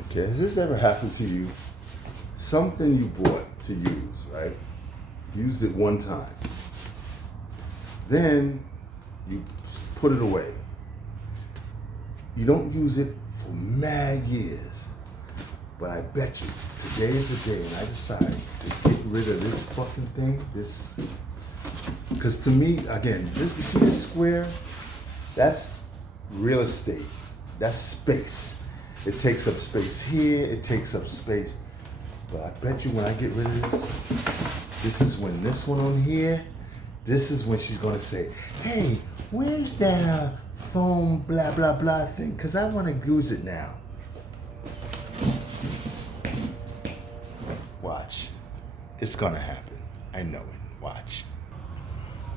Okay, has this ever happened to you? Something you bought to use, right? Used it one time. Then you put it away. You don't use it for mad years. But I bet you, today is the day when I decide to get rid of this fucking thing, because to me, again, you see this square? That's real estate. That's space. It takes up space here, it takes up space. But I bet you when I get rid of this is when this one on here, this is when she's gonna say, hey, where's that foam blah blah blah thing? Because I want to use it now. Watch. It's gonna happen. I know it. Watch.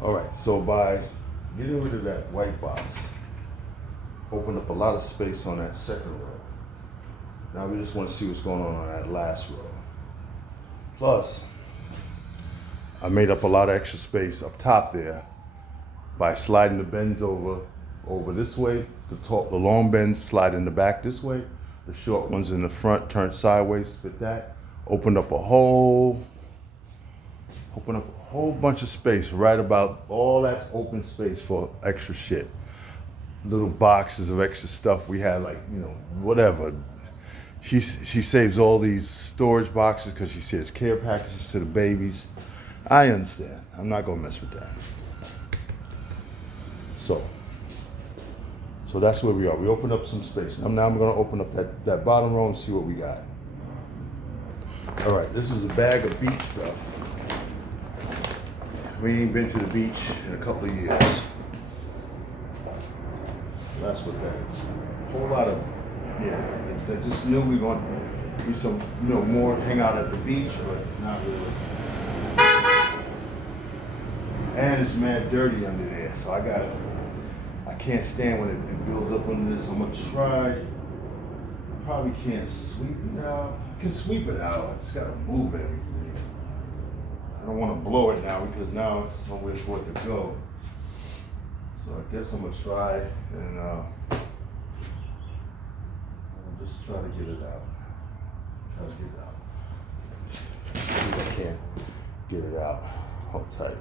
Alright, so by getting rid of that white box, opened up a lot of space on that second row. Now we just want to see what's going on that last row. Plus, I made up a lot of extra space up top there by sliding the bends over this way. The long bends slide in the back this way. The short ones in the front turn sideways, fit that. Opened up a whole bunch of space right about all that's open space for extra shit. Little boxes of extra stuff we had, like, you know, whatever. She saves all these storage boxes because she says care packages to the babies. I understand. I'm not gonna mess with that. So that's where we are. We opened up some space. Now I'm gonna open up that bottom row and see what we got. All right, this was a bag of beach stuff. We ain't been to the beach in a couple of years. That's what that is. A whole lot of, I just knew we were going to do some, more hang out at the beach, but not really. And it's mad dirty under there, so I can't stand when it builds up under this. I'm gonna try. I probably can't sweep it out. I can sweep it out, I just gotta move everything. I don't want to blow it now because now it's nowhere for it to go. So I guess I'm gonna try and I'll just try to get it out. See if I can get it out. Hold tight.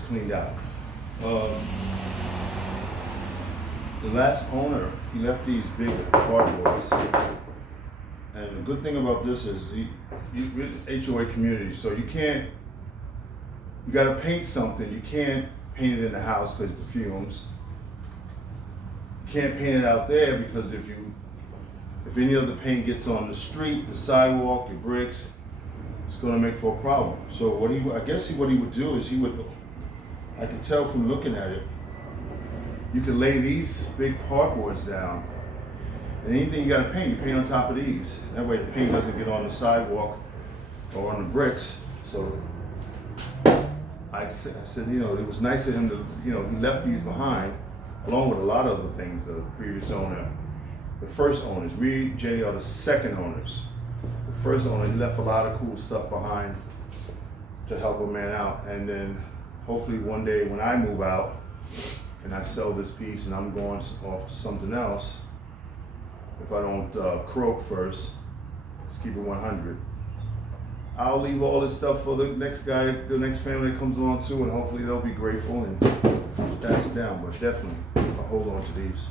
it's cleaned out. The last owner, he left these big cardboards. And the good thing about this is we're HOA community, so you gotta paint something. You can't paint it in the house because of the fumes. You can't paint it out there because if any of the paint gets on the street, the sidewalk, your bricks, it's gonna make for a problem. So what he would do is I could tell from looking at it, you could lay these big cardboards down, and anything you gotta paint, you paint on top of these. That way the paint doesn't get on the sidewalk or on the bricks. So I said, it was nice of him to, he left these behind, along with a lot of other things, the previous owner. The first owners, we, Jenny, are the second owners. The first owner, he left a lot of cool stuff behind to help a man out. And then hopefully one day when I move out and I sell this piece and I'm going off to something else, if I don't croak first, let's keep it 100. I'll leave all this stuff for the next guy, the next family that comes along too, and hopefully they'll be grateful and pass it down. But definitely, I'll hold on to these.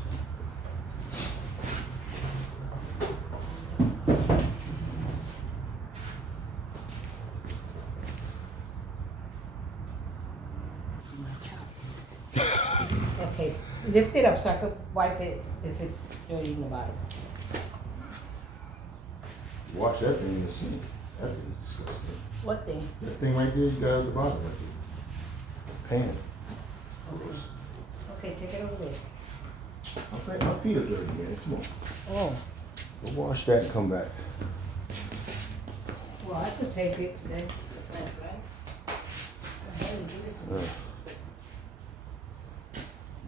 Okay, lift it up so I could wipe it if it's dirty in the bottom. Wash that thing in the sink. That thing is disgusting. What thing? That thing right there, you got at the bottom right there. Pan. Okay, take it over there. My feet are dirty, man. Come on. Oh, Go wash that and come back. well, I could take it then. That's right. Go ahead and do this.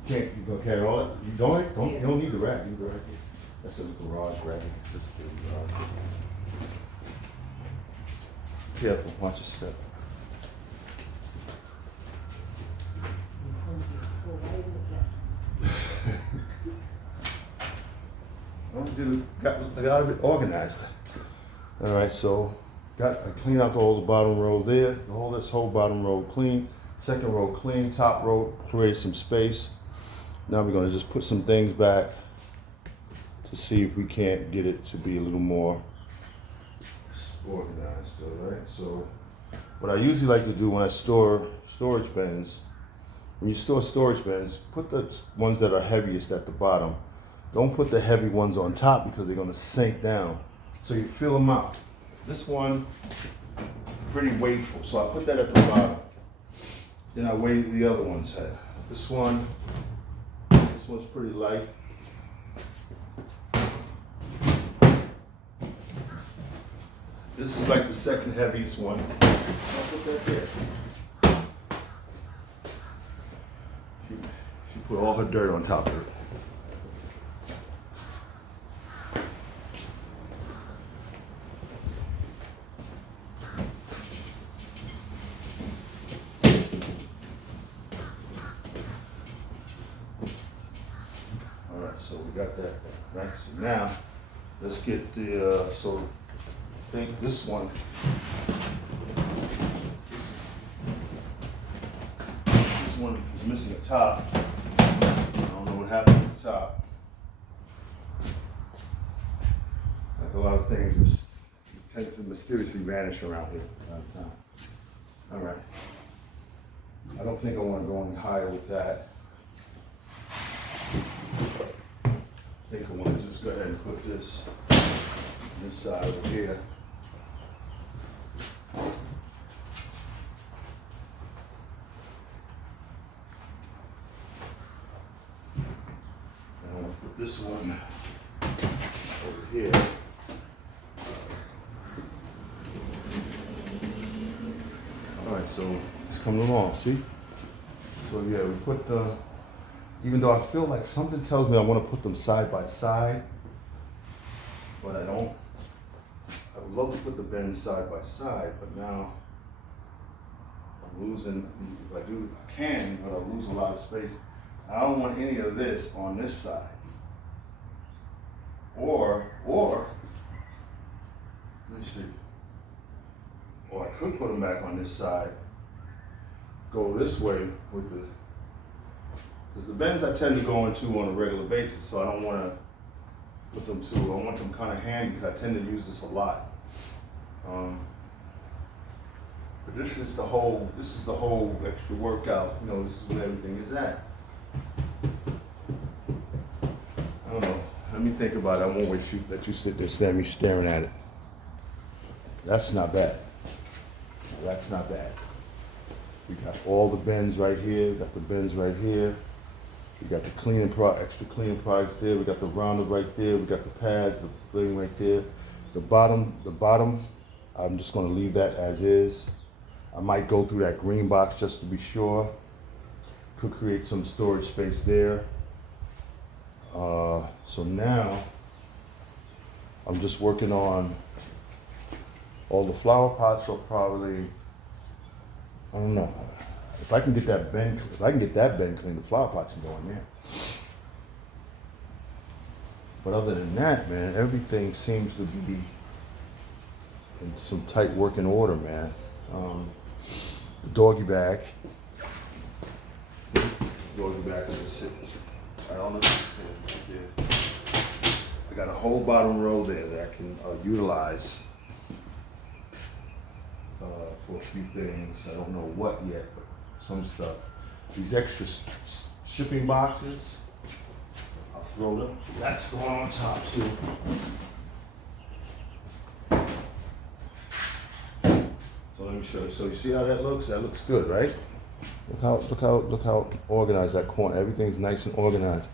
You gonna carry all that? You don't need the rack. You need the rack. That's a garage rack. It's just a garage. Careful, watch your step. Got it organized. All right, so I cleaned out all the bottom row there. This whole bottom row clean. Second row clean. Top row created some space. Now we're gonna just put some things back to see if we can't get it to be a little more organized. All right. So what I usually like to do when I store storage bins, when you store storage bins, put the ones that are heaviest at the bottom. Don't put the heavy ones on top because they're gonna sink down. So you fill them out. This one, pretty weightful, so I put that at the bottom. Then I weigh the other ones at. This one's pretty light. This is like the second heaviest one. I'll put that there. She put all her dirt on top of it. So we got that, right? So now, let's get the, I think this one, this one is missing a top. I don't know what happened to the top. Like a lot of things just tends to mysteriously vanish around here. All right. I don't think I want to go any higher with that. I think I want to just go ahead and put this on this side over here. And I want to put this one over here. All right, so it's coming along, see? So yeah, we put the, even though I feel like something tells me I want to put them side by side, but I don't. I would love to put the bends side by side, but now I'm losing, if I do, I can, but I'll lose a lot of space. I don't want any of this on this side. Or, let me see. Or I could put them back on this side go this way with the, because the bends I tend to go into on a regular basis, so I don't want to put them too, I want them kind of handy because I tend to use this a lot. But this is the whole extra workout, you know, this is where everything is at. I don't know, let me think about it, I won't let you sit there staring at me staring at it. That's not bad. That's not bad. We got all the bends right here, we got the bends right here. We got the extra cleaning products there, we got the rounder right there, we got the pads, the thing right there. The bottom, I'm just gonna leave that as is. I might go through that green box just to be sure. Could create some storage space there. So now, I'm just working on all the flower pots will probably, I don't know. If I can get that bend clean, the flower pots can go in there. But other than that, man, everything seems to be in some tight working order, man. The doggy bag is just sitting right on the right there. I got a whole bottom row there that I can utilize for a few things. I don't know what yet, but some stuff. These extra shipping boxes, I'll throw them. That's going on top too. So let me show you. So you see how that looks? That looks good, right? Look how organized that corner. Everything's nice and organized.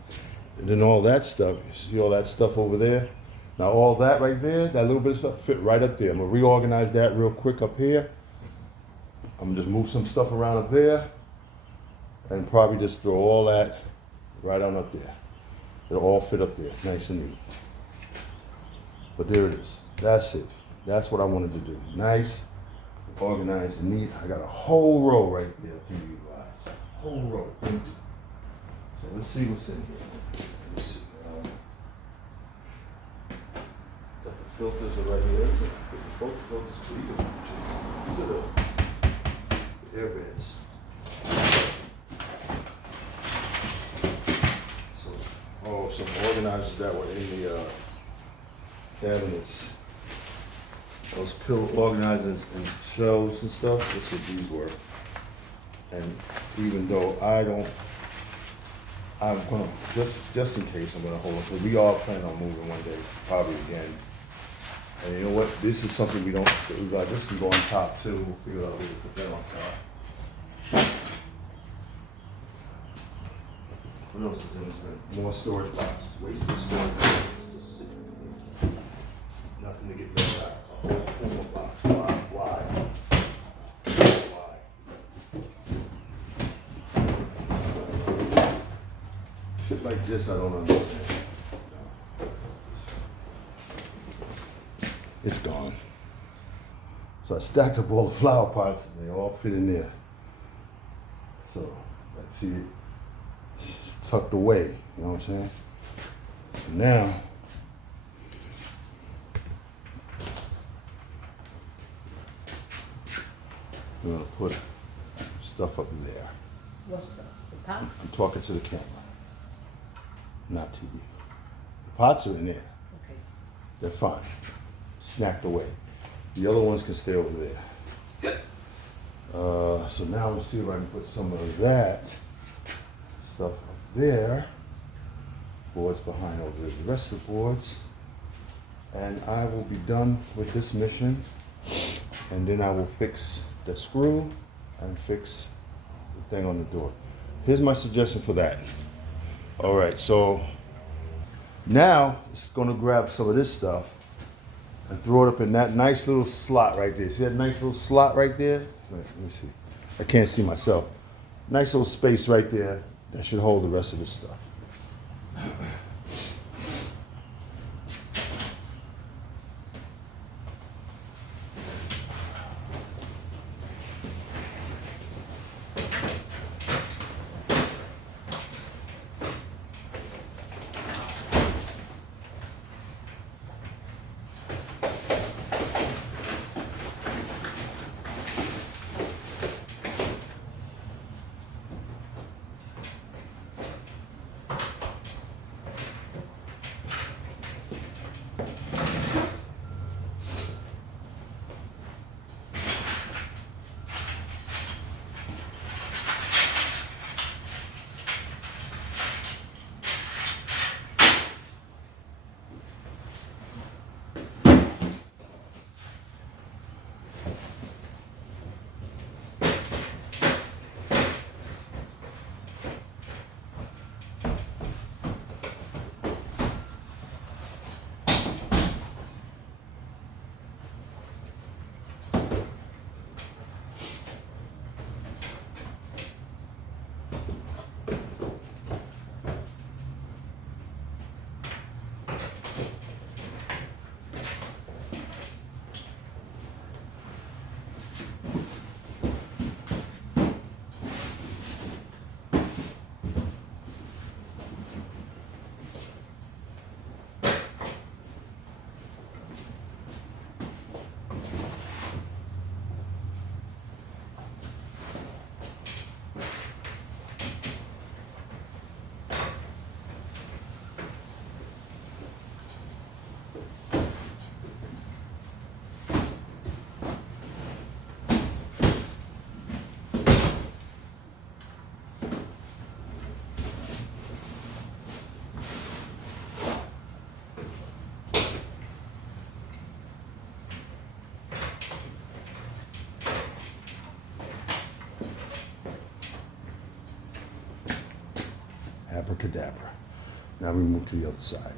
And then all that stuff, you see all that stuff over there? Now all that right there, that little bit of stuff fit right up there. I'm gonna reorganize that real quick up here. I'm gonna just move some stuff around up there and probably just throw all that right on up there. It'll all fit up there, nice and neat. But there it is, that's it. That's what I wanted to do. Nice, organized and neat. I got a whole row right there to utilize. Whole row, empty. So let's see what's in here. Let's see. The filters are right here. Both filters, these are the air beds. Some organizers that were in the cabinets. Those pill organizers and shelves and stuff, that's what these were. And even though I'm gonna, just in case, I'm gonna hold them, because we all plan on moving one day, probably again. And you know what, this is something we got, this can go on top too, we'll figure out a way to put that on top. What else is in this thing? More storage boxes, wasteful storage boxes, just sitting in here. Nothing to get rid of. A whole corner box, why? Shit like this, I don't understand. It's gone. So I stacked up all the flower pots and they all fit in there. So, like, see it? It's tucked away, you know what I'm saying? So now, we're gonna put stuff up there. What's the pots? I'm talking to the camera, not to you. The pots are in there. Okay. They're fine. Snacked away. The other ones can stay over there. So now we'll see if I can put some of that stuff up there. Boards behind over there. The rest of the boards. And I will be done with this mission. And then I will fix the screw and fix the thing on the door. Here's my suggestion for that. All right, so now it's gonna grab some of this stuff and throw it up in that nice little slot right there. See that nice little slot right there? Wait, let me see. I can't see myself. Nice little space right there that should hold the rest of this stuff. Abracadabra. Now we move to the other side.